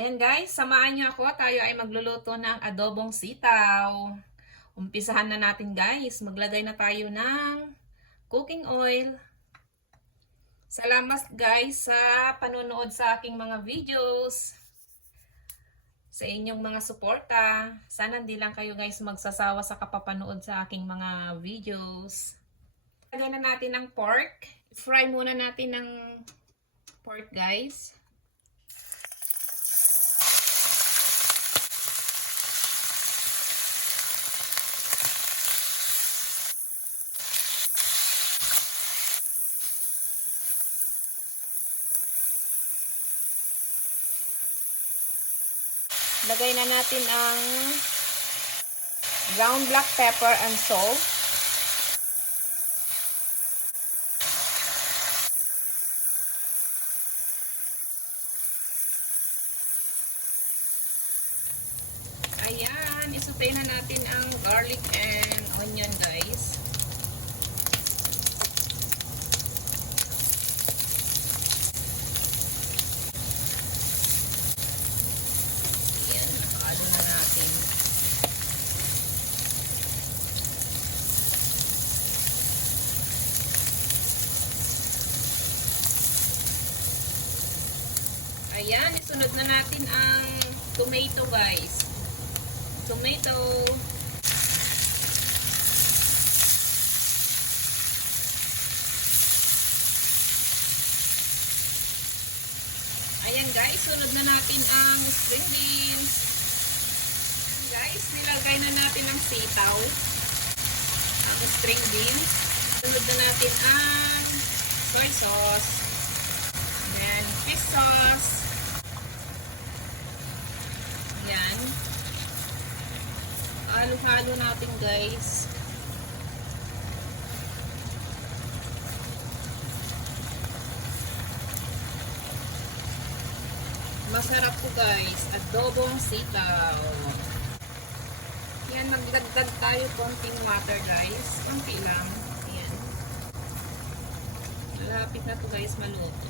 Ayan guys, samahan niyo ako. Tayo ay magluluto ng adobong sitaw. Umpisahan na natin guys. Maglagay na tayo ng cooking oil. Salamat guys sa panonood sa aking mga videos. Sa inyong mga suporta. Sana hindi lang kayo guys magsasawa sa kapapanood sa aking mga videos. Lagay na natin ng pork. Fry muna natin ng pork guys. Lagay na natin ang ground black pepper and salt. Ayan, isutay na natin ang garlic and onion guys. Ayan, isunod na natin ang tomato guys. Tomato. Ayan guys, sunod na natin ang string beans. Guys, nilagay na natin ang sitaw. Ang string beans. Sunod na natin ang soy sauce. Then, fish sauce. Yan. Halo-halo natin guys. Masarap po guys. Adobong sitaw. Yan, magdagdag tayo konting water guys. Konti lang. Yan. Malapit na to guys maluto.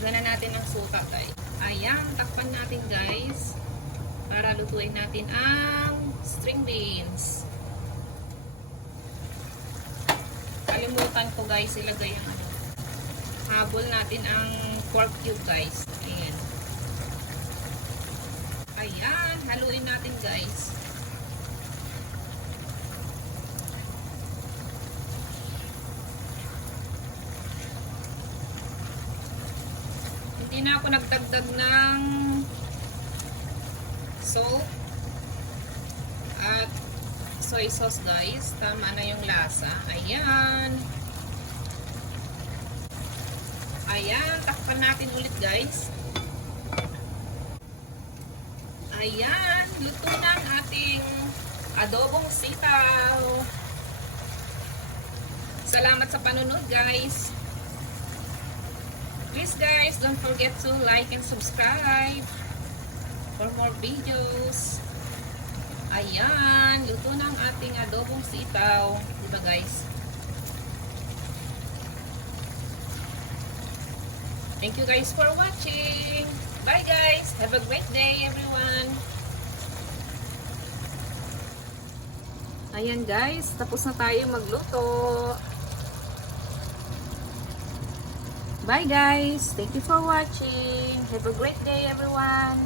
Lagyan na natin ang suka guys. Ayan, takpan natin guys. Para lutuin natin ang string beans. Kalimutan ko guys, ilagay ang habol natin ang pork cube guys. Ayan. Ayan, haluin natin guys. Hindi na ako nagdagdag ng salt at soy sauce guys. Tama na yung lasa. Ayan. Ayan. Takpan natin ulit guys. Ayan. Luto na ang ating adobong sitaw. Salamat sa panunod guys. Please guys, don't forget to like and subscribe for more videos. Ayan, luto na ang ating adobong sitaw. Diba guys? Thank you guys for watching. Bye guys. Have a great day everyone. Ayan guys, tapos na tayo magluto. Bye guys. Thank you for watching. Have a great day everyone.